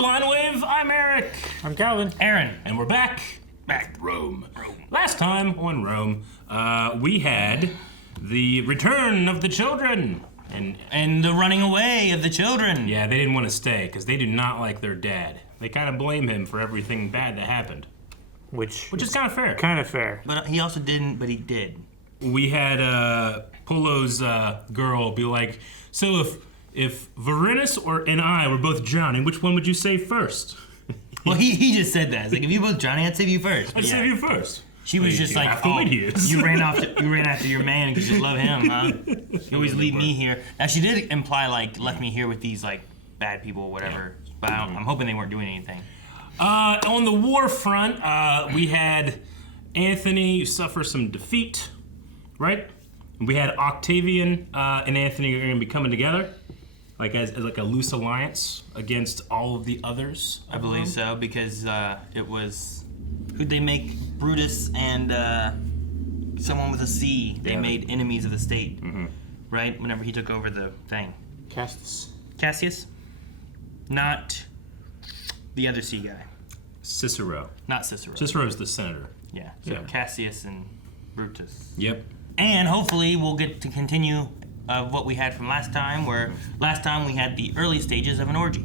Blind Wave, I'm Eric. I'm Calvin. Eirene. And we're back at Rome. Last time on Rome, we had the return of the children. And the running away of the children. Yeah, they didn't want to stay because they do not like their dad. They kind of blame him for everything bad that happened. Which is kind of fair. Kind of fair. But he also didn't, but he did. We had Polo's girl be like, so if Varenus and I were both drowning, which one would you save first? Well, he just said that. It's like, if you both drowning, I'd save you first. I'd save you first. She was just like, oh, you ran after your man because you love him, huh? You always leave me here. Now, she did imply, like, left me here with these, like, bad people or whatever. Yeah. But I'm hoping they weren't doing anything. On the war front, we had Anthony suffer some defeat, right? We had Octavian and Anthony are going to be coming together, like as like a loose alliance against all of the others. I believe so, because it was... Who'd they make? Brutus and someone with a C. They made enemies of the state, right? Whenever he took over the thing. Cassius? Not the other C guy. Cicero. Not Cicero. Cicero's the senator. Yeah, so Cassius and Brutus. Yep. And hopefully we'll get to continue what we had from last time, where last time we had the early stages of an orgy.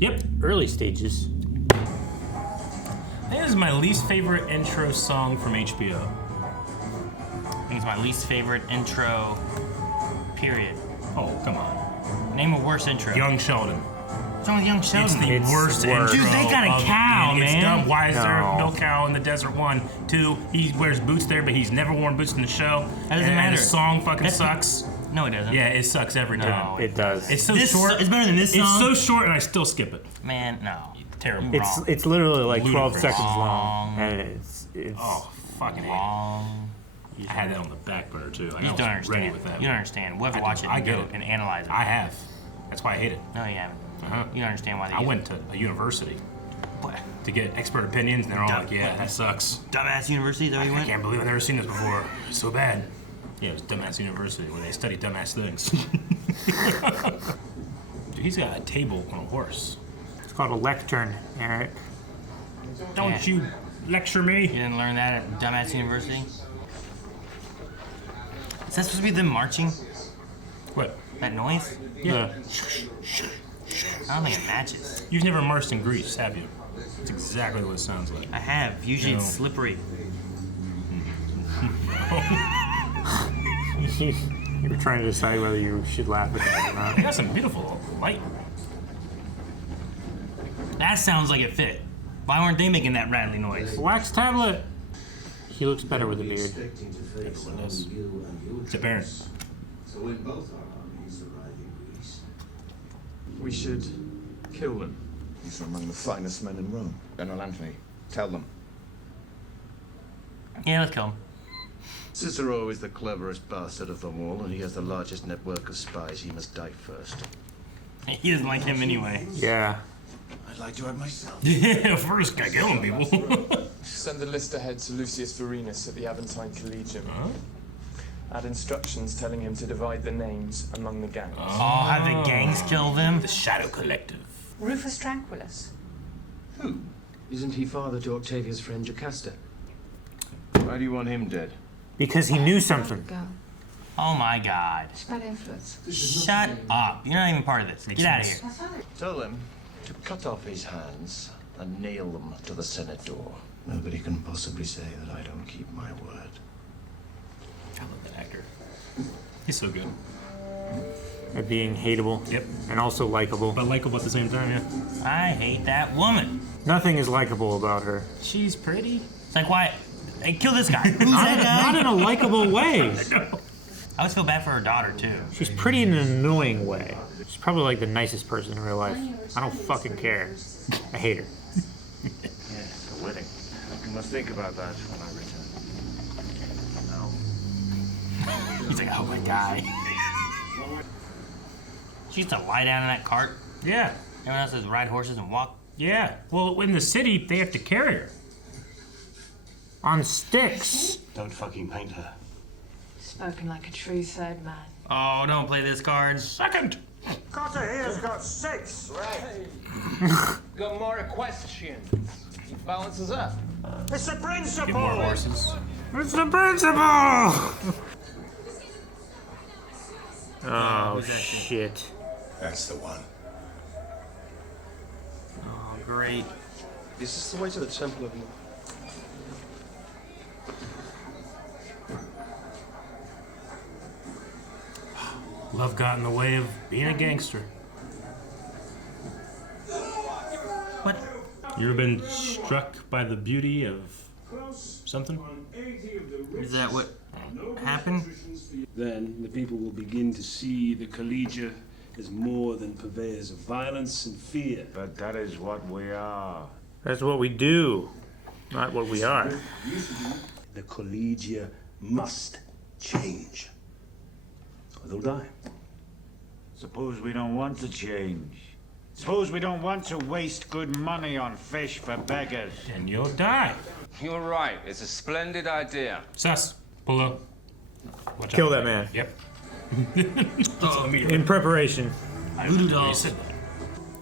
Yep. Early stages. I think this is my least favorite intro song from HBO. I think it's my least favorite intro, period. Oh, come on. Name a worse intro. Young Sheldon. What's wrong with Young Sheldon? It's the worst intro. Dude, they got a cow, man. It's dumb. Why is there no cow in the desert? 1, 2, he wears boots there, but he's never worn boots in the show. That doesn't matter. The song fucking sucks. No, it doesn't. Yeah, it sucks every time. It does. It's so short. It's better than this song. It's so short, and I still skip it. Man, no. Terrible. It's literally like 12 Ludicrous. seconds long, and it's oh, fucking wrong. I had that on the back burner too. Like, You I was don't understand. ready with that. You don't understand. We'll have to watch it I and get go it. and analyze it. I have. That's why I hate it. No, you haven't. You don't understand why they I use went to a university What? to get expert opinions, and they're all like, "Yeah, that sucks." Dumbass university, is that where you I went? can't believe I've never seen this before. It's so bad. Yeah, it was Dumbass University where they study dumbass things. Dude, he's got a table on a horse. It's called a lectern, Eric. Don't you lecture me. You didn't learn that at Dumbass University? Is that supposed to be them marching? What? That noise? Yeah. I don't think it matches. You've never marched in Greece, have you? It's exactly what it sounds like. I have. Usually it's slippery. You were trying to decide whether you should laugh at that or not. They got some beautiful light. That sounds like it fit. Why weren't they making that rattly noise? Wax tablet. He looks better with a beard. Everyone does. Except Aaron. So when both our armies arrive in Greece, We should kill them. These are among the finest men in Rome. General Anthony, tell them. Yeah, let's kill him. Cicero is the cleverest bastard of them all, and he has the largest network of spies. He must die first. He doesn't like him anyway. Yeah. I'd like to have myself. Yeah, first guy killing people. Send the list ahead to Lucius Varenus at the Aventine Collegium. Add instructions telling him to divide the names among the gangs. Oh, have the gangs kill them? The Shadow Collective. Rufus Tranquillus. Who? Isn't he father to Octavia's friend Jocasta? Why do you want him dead? Because he knew something. Girl. Oh my god. She's bad influence. Shut up. You're not even part of this. Get out of here. Tell him to cut off his hands and nail them to the Senate door. Nobody can possibly say that I don't keep my word. I love that actor. He's so good. At being hateable. Yep. And also likable. But likable at the same time, yeah. I hate that woman. Nothing is likable about her. She's pretty. It's like, why? Hey, kill this guy. Who's that guy? Not in a likable way. I always feel bad for her daughter, too. She's pretty in an annoying way. She's probably like the nicest person in real life. I don't fucking care. I hate her. Yes, a wedding. You must think about that when I return. No. He's like, oh my god. She used to lie down in that cart. Yeah. Everyone else says ride horses and walk. Yeah. Well, in the city, they have to carry her. On sticks. Don't fucking paint her. Spoken like a true third man. Oh, don't play this card. Second. Cotter here's got 6. Right. Got more questions. He balances up. It's the principal! Get more horses. It's the principal! Oh, shit. That's the one. Oh, great. Is this the way to the Temple of North? Love got in the way of being a gangster. What? You ever been struck by the beauty of something? Is that what happened? Then the people will begin to see the collegia as more than purveyors of violence and fear. But that is what we are. That's what we do, not what we are. The collegia must change, or they'll die. Suppose we don't want to change. Suppose we don't want to waste good money on fish for beggars. And you'll die. You're right. It's a splendid idea. Sus. Polo. Watch Kill out. that man. Yep. In preparation. Voodoo dolls.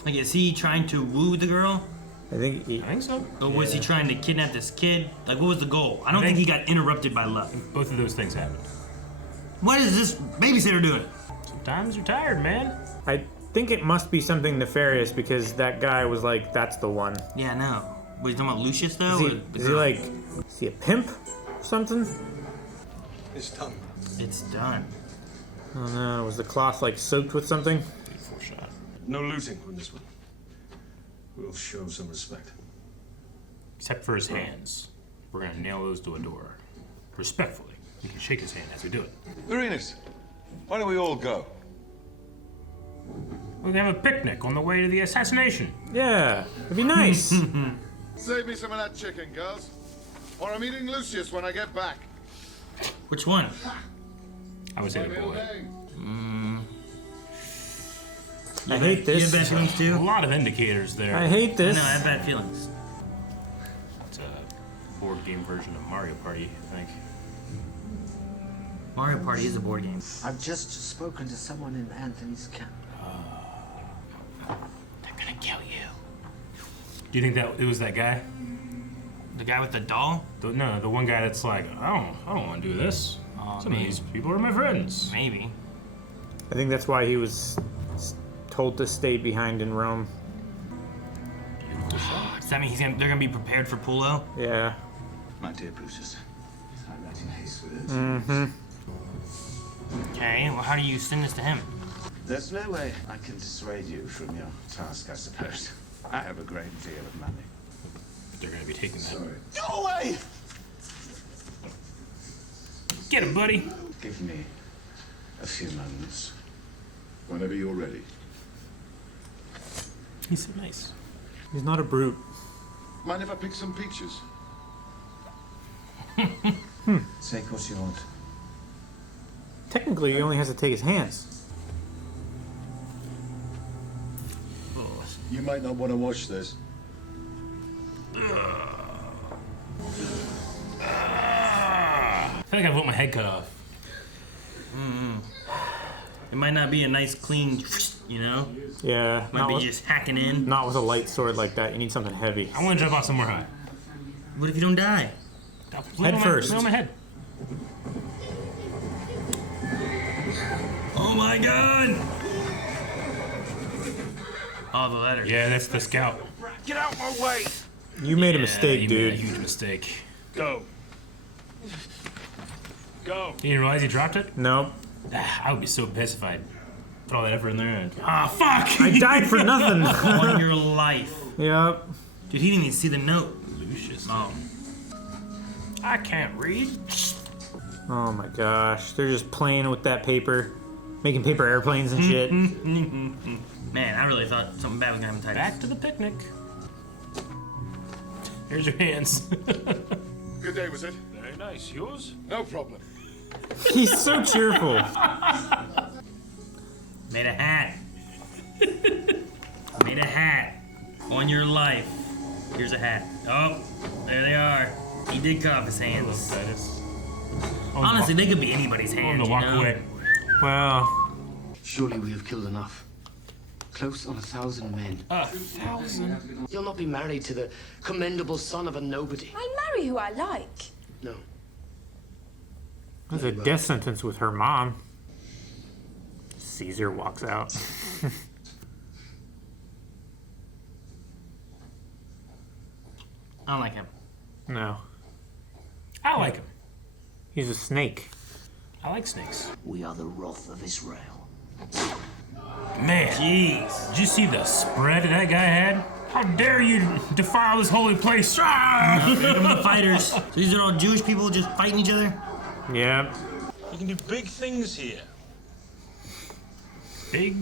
Like, is he trying to woo the girl? I think so. Or was he trying to kidnap this kid? Like, what was the goal? I don't think he got interrupted by love. Both of those things happened. What is this babysitter doing? Sometimes you're tired, man. I think it must be something nefarious because that guy was like, that's the one. Yeah, I know. Was he talking about Lucius, though? Is he a pimp or something? It's done. It's done. Oh no, was the cloth like soaked with something? Full shot. No looting on this one. We'll show some respect. Except for his hands. We're gonna nail those to a door. Respectfully. You can shake his hand as we do it. Eirene, why don't we all go? We're gonna have a picnic on the way to the assassination. Yeah, it'd be nice. Save me some of that chicken, girls. Or I'm eating Lucius when I get back. Which one? I would say the boy. I hate this. You have bad feelings too? A lot of indicators there. I hate this. I know, I have bad feelings. It's a board game version of Mario Party, I think. Mario Party is a board game. I've just spoken to someone in Anthony's camp. They're gonna kill you. Do you think that it was that guy? The guy with the doll? No, the one guy that's like, I don't want to do this. Some of these people are my friends. Maybe. I think that's why he was told to stay behind in Rome. Does that mean they're gonna be prepared for Pulo? Yeah. My dear Brutus, I'm not in haste with this. Mm-hmm. Okay, well, how do you send this to him? There's no way I can dissuade you from your task, I suppose. I have a great deal of money. They're gonna be taking that. Go away! Get him, buddy. Give me a few moments. Whenever you're ready. He's so nice. He's not a brute. Mind if I pick some peaches? Take what you want. Technically, he only has to take his hands. You might not want to watch this. I feel like I want my head cut off. It might not be a nice, clean, you know? Yeah. Might be just hacking in. Not with a light sword like that. You need something heavy. I want to jump off somewhere high. What if you don't die? Head first. Put it on my head. Oh my god! Oh, the letter. Yeah, that's the scout. Get out my way! You made a mistake, you dude. Made a huge mistake. Go. Go. You didn't realize he dropped it? Nope. I would be so pissed if I put all that effort in there and... Ah, fuck! I died for nothing. On your life. Yep. Dude, he didn't even see the note. Lucius. Oh. I can't read. Oh my gosh. They're just playing with that paper. Making paper airplanes and shit. Man, I really thought something bad was gonna happen to Titus. Back to the picnic. Here's your hands. Good day, was it? Very nice. Yours? No problem. He's so cheerful. Made a hat. Made a hat. On your life. Here's a hat. Oh, there they are. He did cut off his hands. Titus. Honestly, they could be anybody's hands, On the you walk know? away. Wow. Surely we have killed enough. Close on 1,000 men. 1,000? You'll not be married to the commendable son of a nobody. I'll marry who I like. No. That's a death sentence with her mom. Caesar walks out. I don't like him. No. I like him. He's a snake. I like snakes. We are the wrath of Israel. Man, jeez. Did you see the spread that guy had? How dare you defile this holy place? Ah! Look at them, the fighters. So these are all Jewish people just fighting each other? Yeah. You can do big things here. Big,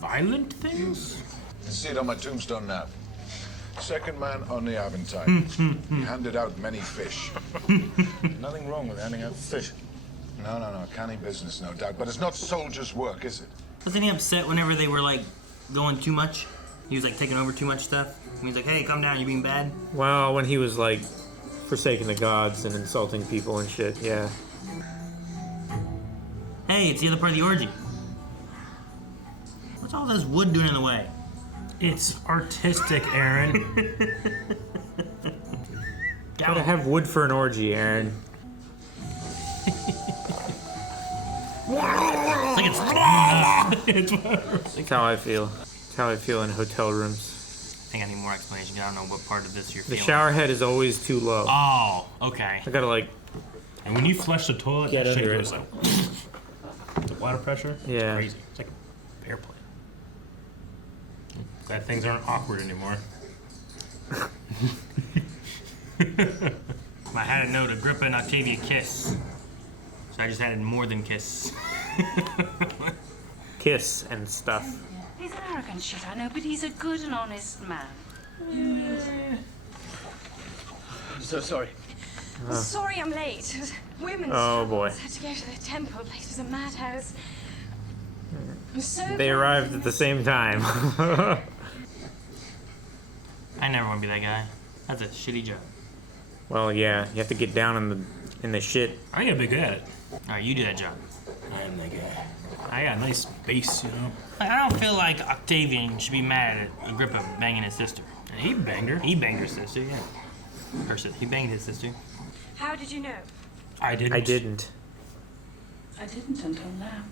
violent things? You can see it on my tombstone now. Second man on the Aventine. He handed out many fish. Nothing wrong with handing out fish. No, canny business, no doubt. But it's not soldiers' work, is it? Wasn't he upset whenever they were like going too much? He was like taking over too much stuff. And he's like, hey, calm down, you're being bad. Well, when he was like forsaking the gods and insulting people and shit, yeah. Hey, it's the other part of the orgy. What's all this wood doing in the way? It's artistic, Aaron. Gotta have wood for an orgy, Aaron. It's like That's how I feel. That's how I feel in hotel rooms. I think I need more explanation. I don't know what part of this you're The feeling. shower head is always too low. Oh, okay. I gotta like. And when you flush the toilet, Get that shit under it. goes like. The water pressure? Yeah. Crazy. It's like an airplane. Glad things aren't awkward anymore. I had a note, Agrippa and Octavia kiss. So I just added more than kiss. Kiss and stuff. He's an arrogant shit, I know, but he's a good and honest man. I'm so sorry. Sorry I'm late. Women's Oh, boy. troubles. Had to go to the temple. The place was a madhouse. I'm so They arrived at the same time. I never want to be that guy. That's a shitty job. Well, yeah, you have to get down in the shit. I gotta be good at it. Alright, you do that job. I am that guy. I got a nice base, you know. I don't feel like Octavian should be mad at Agrippa banging his sister. And he banged her. He banged her sister, yeah. He banged his sister. How did you know? I didn't. I didn't. I didn't until now.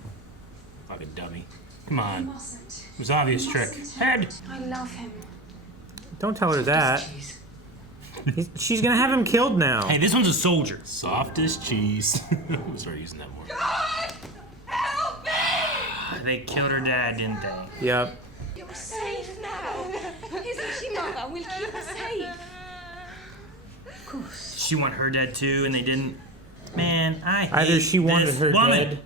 Fucking dummy. Come on. It Mustn't. was obvious trick. Head! I love him. Don't tell her that. She's gonna have him killed now. Hey, this one's a soldier. Soft as cheese. We'll start using that more. God! Help me! They killed her dad, didn't they? Yep. You're safe now. Isn't she, Mother? We'll keep her safe. Of course. She wanted her dead too, and they didn't. Man, I hate Either she wanted this her woman. dead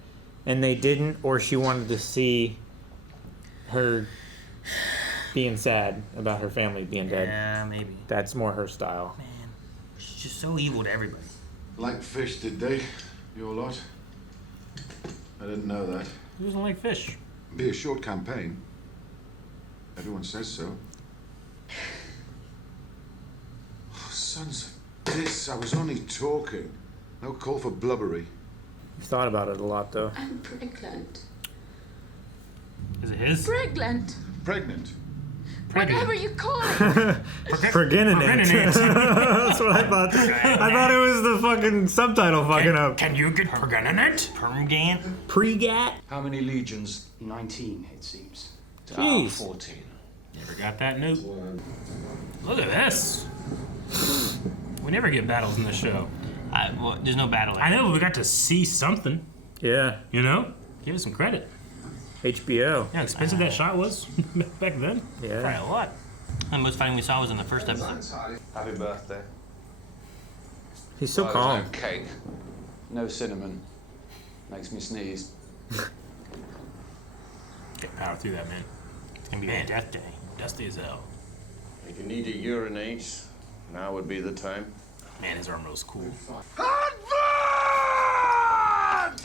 and they didn't, or she wanted to see her being sad about her family being dead. Yeah, maybe. That's more her style. Man, she's just so evil to everybody. Like fish, did they? Your lot? I didn't know that. Who doesn't like fish? Be a short campaign. Everyone says so. Oh, sons of this, I was only talking. No call for blubbery. You've thought about it a lot, though. I'm pregnant. Is it his? Pregnant. Pregnant? Whatever you call it. Pregnant. That's what I thought. I thought it was the fucking subtitle fucking up. Can you get pregnant? Pregant? Pregat? How many legions? 19, it seems. Jeez. 14. Never got that note. Look at this. We never get battles in the show. Well, there's no battle. I know, but we got to see something. Yeah. You know? Give us some credit. HBO. You know how expensive that shot was back then? Yeah. Probably a lot. The most fighting we saw was in the first episode. Happy birthday. He's so calm. No cake. No cinnamon. Makes me sneeze. Get power through that, man. It's gonna be a death day. Dusty as hell. If you need to urinate, now would be the time. Man, his armor was cool.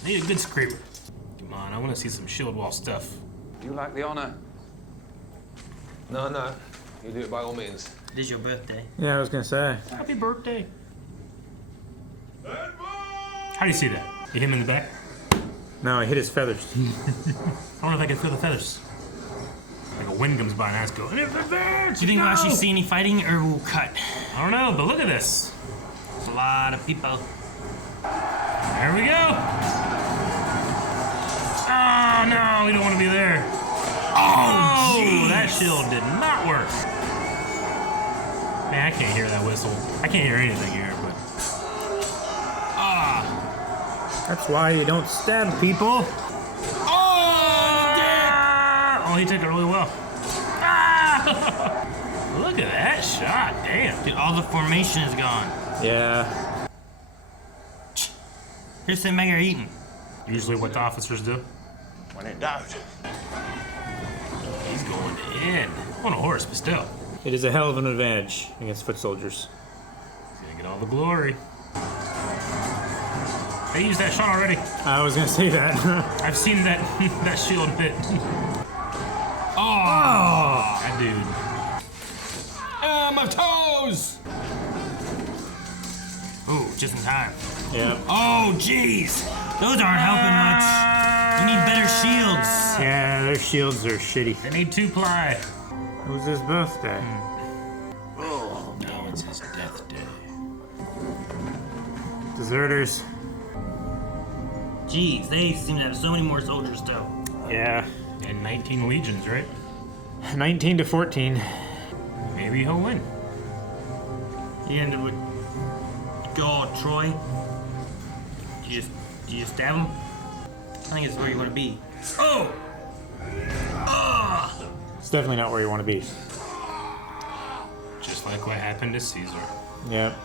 Need a good screamer. Come on, I want to see some shield wall stuff. Do you like the honor? No, no. You do it by all means. It is your birthday. Yeah, I was gonna say. Happy birthday. How do you see that? You hit him in the back? No, I hit his feathers. I wonder if I can feel the feathers. a wind comes by and that's going, advance! Do you think we'll actually see any fighting, or we'll cut? I don't know, but look at this. There's a lot of people. There we go. Oh, no, we don't want to be there. Oh, that shield did not work. Man, I can't hear that whistle. I can't hear anything here, but... That's why you don't stab people. Oh, he took it really well. Ah! Look at that shot, damn. Dude, all the formation is gone. Yeah. Here's some Memmio eating. Usually what the officers do. When in doubt. He's going in. On a horse, but still. It is a hell of an advantage against foot soldiers. He's gonna get all the glory. They used that shot already. I was gonna say that. I've seen that that shield hit. Oh, that dude. My toes! Ooh, just in time. Yeah. Oh, jeez. Those aren't helping much. You need better shields. Yeah, their shields are shitty. They need 2-ply. Who's his birthday? Oh, no, it's his death day. Deserters. Jeez, they seem to have so many more soldiers still. Yeah. And 19 legions, right? 19 to 14. Maybe he'll win. He ended with go all Troy. You just stab him? I think it's where you want to be. Oh! It's definitely not where you want to be. Just like what happened to Caesar. Yep.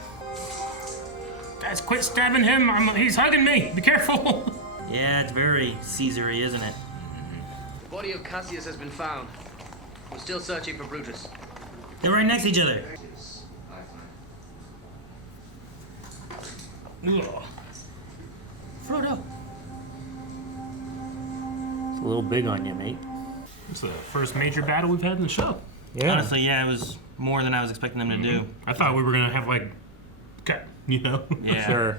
Guys, quit stabbing him. He's hugging me. Be careful. Yeah, it's very Caesar-y, isn't it? The body of Cassius has been found. We're still searching for Brutus. They're right next to each other. Ugh. Frodo. It's a little big on you, mate. It's the first major battle we've had in the show. Yeah. Honestly, yeah, it was more than I was expecting them to do. I thought we were gonna have like, you know. Yeah. Sure.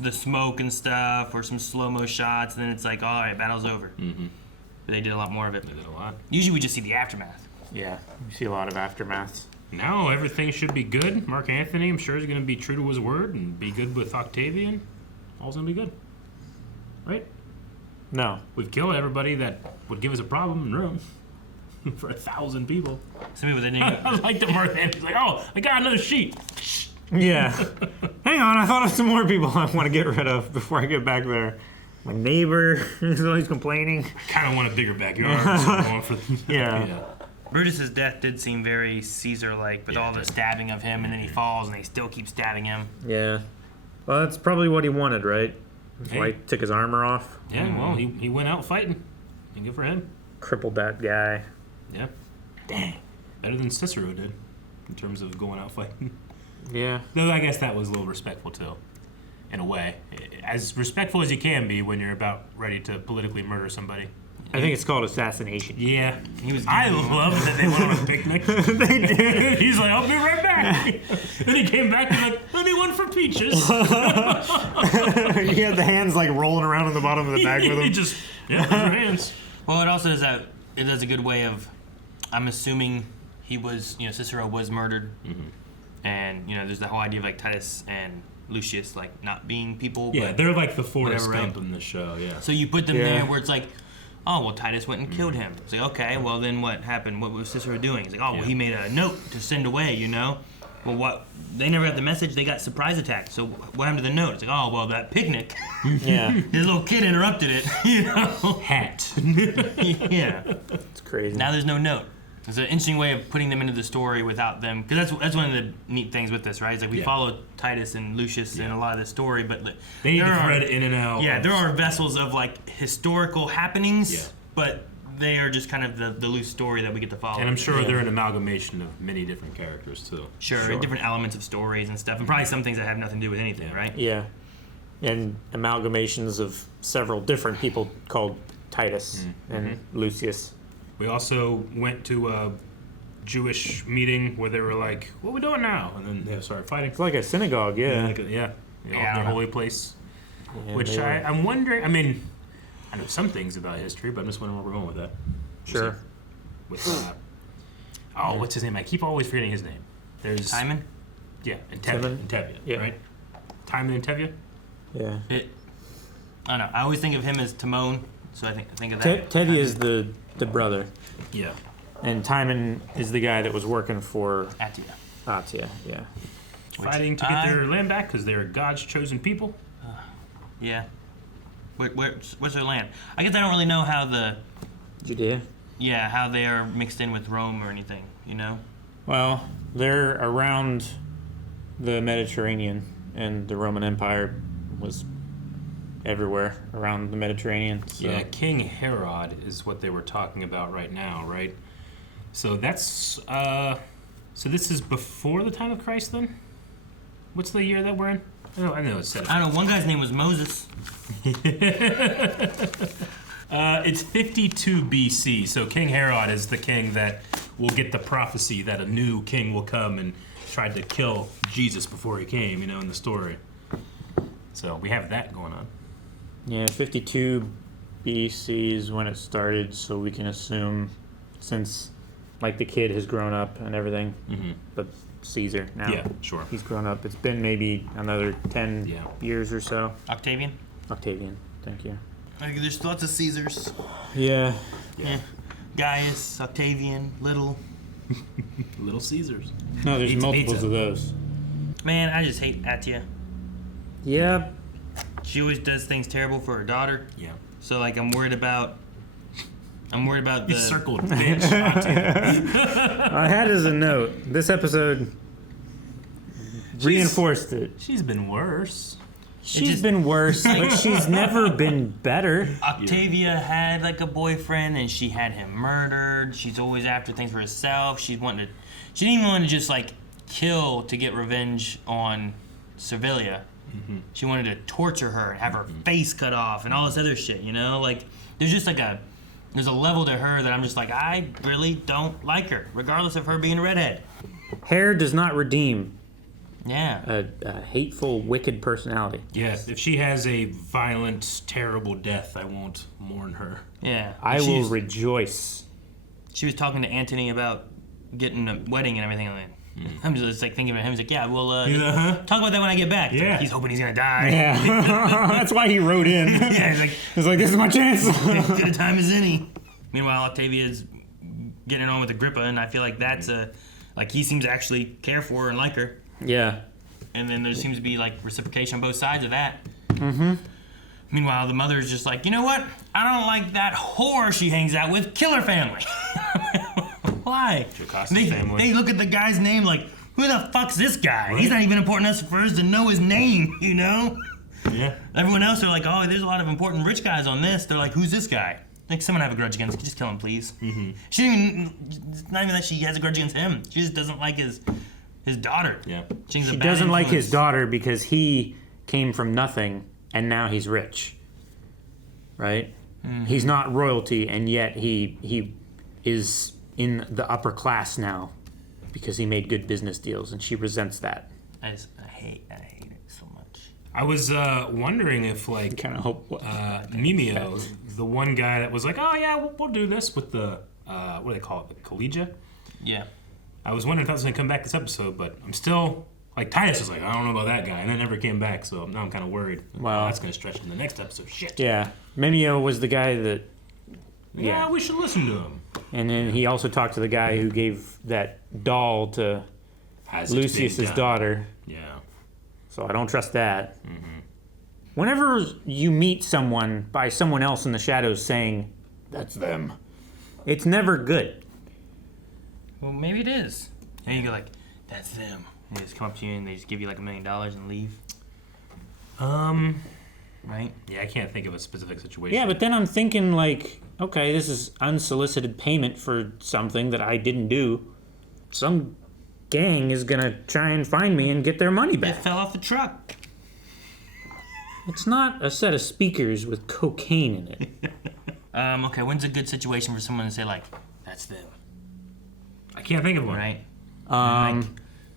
The smoke and stuff, or some slow-mo shots, and then it's like, all right, battle's over. Mm-hmm. But they did a lot more of it. They did a lot. Usually we just see the aftermath. Yeah. You see a lot of aftermaths. Now everything should be good. Mark Antony, I'm sure, is gonna be true to his word and be good with Octavian. All's gonna be good. Right? No. We've killed everybody that would give us a problem in Rome. For 1,000 people. Some people they didn't. I like that Mark Antony's like, oh, I got another sheet. Yeah. Hang on, I thought of some more people I want to get rid of before I get back there. My neighbor is always complaining. I kind of want a bigger backyard. So I'm going for Yeah. Brutus's death did seem very Caesar-like, with all the stabbing of him, and then he falls, and they still keep stabbing him. Yeah. Well, that's probably what he wanted, right? That's why he Hey. took his armor off. Yeah, well, he went out fighting. And good for him. Crippled that guy. Yeah. Dang. Better than Cicero did in terms of going out fighting. Yeah. Though I guess that was a little respectful too, in a way. As respectful as you can be when you're about ready to politically murder somebody. I think it's called assassination. Yeah. I love that they went on a picnic. They did. He's like, I'll be right back. Then he came back and like, anyone for peaches? He had the hands like rolling around in the bottom of the bag with him. He just, yeah, with your hands. Well, it also is that it is a good way of, I'm assuming he was, Cicero was murdered. Mm-hmm. And, there's the whole idea of like Titus and Lucius like not being people. Yeah, but they're like the Forrest whatever, Gump right? in the show, yeah. So you put them there where it's like, oh, well, Titus went and killed him. It's like, okay, well, then what happened? What was Cicero doing? It's like, oh, well, he made a note to send away, Well, what? They never got the message. They got surprise attacked. So what happened to the note? It's like, oh, well, that picnic. Yeah. His little kid interrupted it, Hat. Yeah. It's crazy. Now there's no note. It's an interesting way of putting them into the story without them, because that's one of the neat things with this, right? It's like we follow Titus and Lucius in a lot of the story, but They need to thread in and out. Yeah, there are vessels of like historical happenings, but they are just kind of the loose story that we get to follow. And I'm sure they're an amalgamation of many different characters too. Sure, different elements of stories and stuff, and probably some things that have nothing to do with anything, right? Yeah. And amalgamations of several different people called Titus and Lucius. We also went to a Jewish meeting where they were like, what are we doing now? And then they started fighting. It's like a synagogue, yeah. Their holy place. Yeah, Which they were- I'm wondering, I mean, I know some things about history, but I'm just wondering where we're going with that. Sure. With Oh, what's his name? I keep always forgetting his name. There's Timon? Yeah, and Tevye, Yeah. right? Timon and Tevye? Yeah. I don't know. I always think of him as Timon, so I think of that. Tevye is the brother. Yeah. And Timon is the guy that was working for Atia, yeah. Fighting to get their land back because they're God's chosen people. Yeah. Where's their land? I guess I don't really know how the... Judea? Yeah, how they are mixed in with Rome or anything, you know? Well, they're around the Mediterranean, and the Roman Empire was everywhere around the Mediterranean. So. Yeah, King Herod is what they were talking about right now, right? So that's so this is before the time of Christ then? What's the year that we're in? I know it's set. I don't know. One guy's name was Moses. It's 52 BC, so King Herod is the king that will get the prophecy that a new king will come and tried to kill Jesus before he came, in the story. So we have that going on. Yeah, 52 BC is when it started, so we can assume since, the kid has grown up and everything, but Caesar now. Yeah, sure. He's grown up. It's been maybe another 10 years or so. Octavian, thank you. There's lots of Caesars. Yeah. Gaius, Octavian, Little Caesars. No, there's multiples of those. Man, I just hate Atia. Yeah. She always does things terrible for her daughter. Yeah. So I'm worried about the... You circled, bitch. I had as a note, this episode reinforced it. She's been worse. She's been worse, but she's never been better. Octavia had a boyfriend and she had him murdered. She's always after things for herself. She didn't even want to just kill to get revenge on Servilia. She wanted to torture her and have her face cut off and all this other shit, There's just there's a level to her that I'm just I really don't like her, regardless of her being a redhead. Hair does not redeem a hateful, wicked personality. Yeah, if she has a violent, terrible death, I won't mourn her. Yeah. I will rejoice. She was talking to Antony about getting a wedding and everything. I'm just thinking of him. He's like, yeah, we'll talk about that when I get back. Yeah. He's hoping he's gonna die. Yeah. That's why he wrote in. Yeah, he's like, this is my chance. Good a time as any. Meanwhile, Octavia's getting on with Agrippa, and I feel like that's he seems to actually care for her and like her. Yeah. And then there seems to be reciprocation on both sides of that. Mm-hmm. Meanwhile, the mother's just you know what? I don't like that whore she hangs out with. Kill her family. Why? They look at the guy's name who the fuck's this guy? Right. He's not even important enough for us to know his name, Yeah. Everyone else are oh, there's a lot of important rich guys on this. They're who's this guy? Someone have a grudge against. Just kill him, please. Mm-hmm. She didn't even. It's not even that she has a grudge against him. She just doesn't like his daughter. Yeah. She doesn't like his daughter because he came from nothing and now he's rich. Right? Mm-hmm. He's not royalty, and yet he is in the upper class now because he made good business deals, and she resents that. I hate it so much. I was wondering if kind of hope Memmio, the one guy that was oh yeah, we'll do this with the what do they call it, the collegia? Yeah. I was wondering if that was gonna come back this episode, but I'm still Titus was I don't know about that guy, and then never came back, so now I'm kind of worried. Wow. That's gonna stretch in the next episode. Shit. Yeah, Memmio was the guy that. Yeah, we should listen to him. And then he also talked to the guy who gave that doll to Lucius's daughter. Yeah. So I don't trust that. Mm-hmm. Whenever you meet someone by someone else in the shadows saying, that's them, it's never good. Well, maybe it is. And you go that's them. And they just come up to you and they just give you $1 million and leave. Right? Yeah, I can't think of a specific situation. Yeah, but then I'm thinking okay, this is unsolicited payment for something that I didn't do. Some gang is gonna try and find me and get their money back. It fell off the truck. It's not a set of speakers with cocaine in it. Okay, when's a good situation for someone to say that's them? I can't think of one. Right?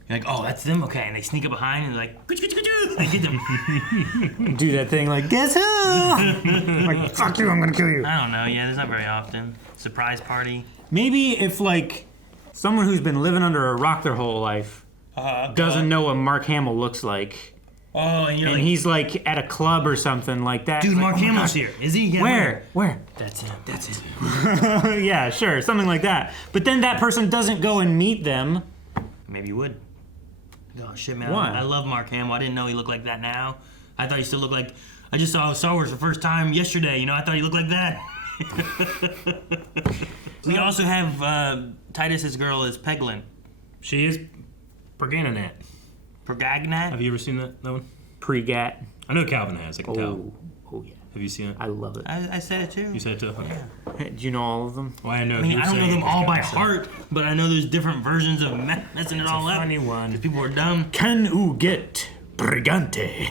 You're oh, that's them? Okay. And they sneak up behind and they're they get them. Do that thing guess who? Fuck you, I'm gonna kill you. I don't know. Yeah, there's not very often. Surprise party. Maybe if Someone who's been living under a rock their whole life doesn't know what Mark Hamill looks like. Oh, and you're And like, he's like at a club or something like that. dude, Like, Mark oh my Hamill's God. here. Is he? Yeah, Where? That's him. That's him. Yeah, sure, something like that. But then that person doesn't go and meet them. Maybe you would. Oh shit, man! Why? I love Mark Hamill. I didn't know he looked like that now. I thought he still looked like. I just saw Star Wars the first time yesterday. You know, I thought he looked like that. We also have Titus's girl is Peglin. She is Pregante. Pergagnat? Have you ever seen that one? Pregat. I know Calvin has. I can tell. Oh yeah. Have you seen it? I love it. I said it too. You said it too? Okay. Do you know all of them? Well, I know. I mean, you were I don't know saying them all by Pregante. heart, but I know there's different versions of messing it all up. Funny one. Because people are dumb. Can you get Pregante?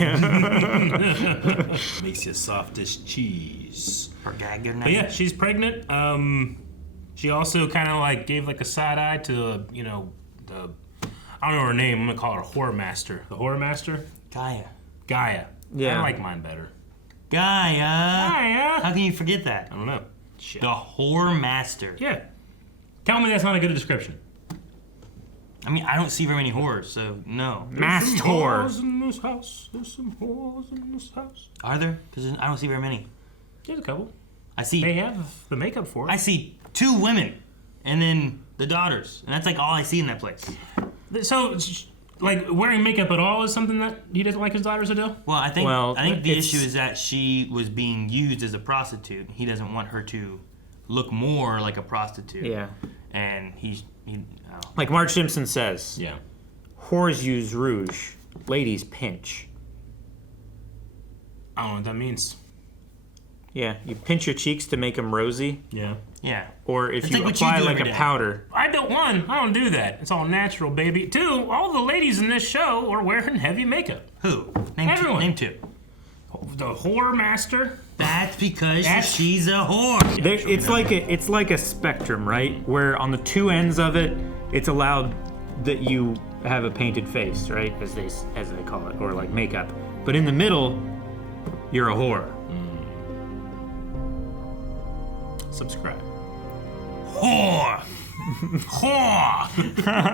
Makes you soft as cheese. Pergagnat. But yeah, she's pregnant. She also kind of like gave like a side eye to the I don't know her name. I'm gonna call her Whore Master. The Whore Master. Gaia. Yeah. I like mine better. Gaia. How can you forget that? I don't know. Shit. The Whore Master. Yeah. Tell me that's not a good description. I mean, I don't see very many whores, so no. Masked There's some whore. whores in this house. There's some whores in this house. Are there? Because I don't see very many. There's a couple. I see. They have the makeup for it. I see 2 women, and then the daughters, and that's like all I see in that place. So, like, wearing makeup at all is something that he doesn't like his daughters to do? Well, I think Well, the it's- issue is that she was being used as a prostitute. He doesn't want her to look more like a prostitute. Yeah. And he Like Marge Simpson says, Yeah. whores use rouge, ladies pinch. I don't know what that means. Yeah, you pinch your cheeks to make them rosy, Yeah. yeah. or if It's you like what you apply do like every a day. powder. I don't do that. It's all natural, baby. 2, all the ladies in this show are wearing heavy makeup. Who? Name Everyone. Name 2. The Whore Master. That's because That's- she's a whore. There, it's like a spectrum, right? Where on the 2 ends of it, it's allowed that you have a painted face, right, as they call it, or like makeup. But in the middle, you're a whore. Subscribe. Whore. Whore.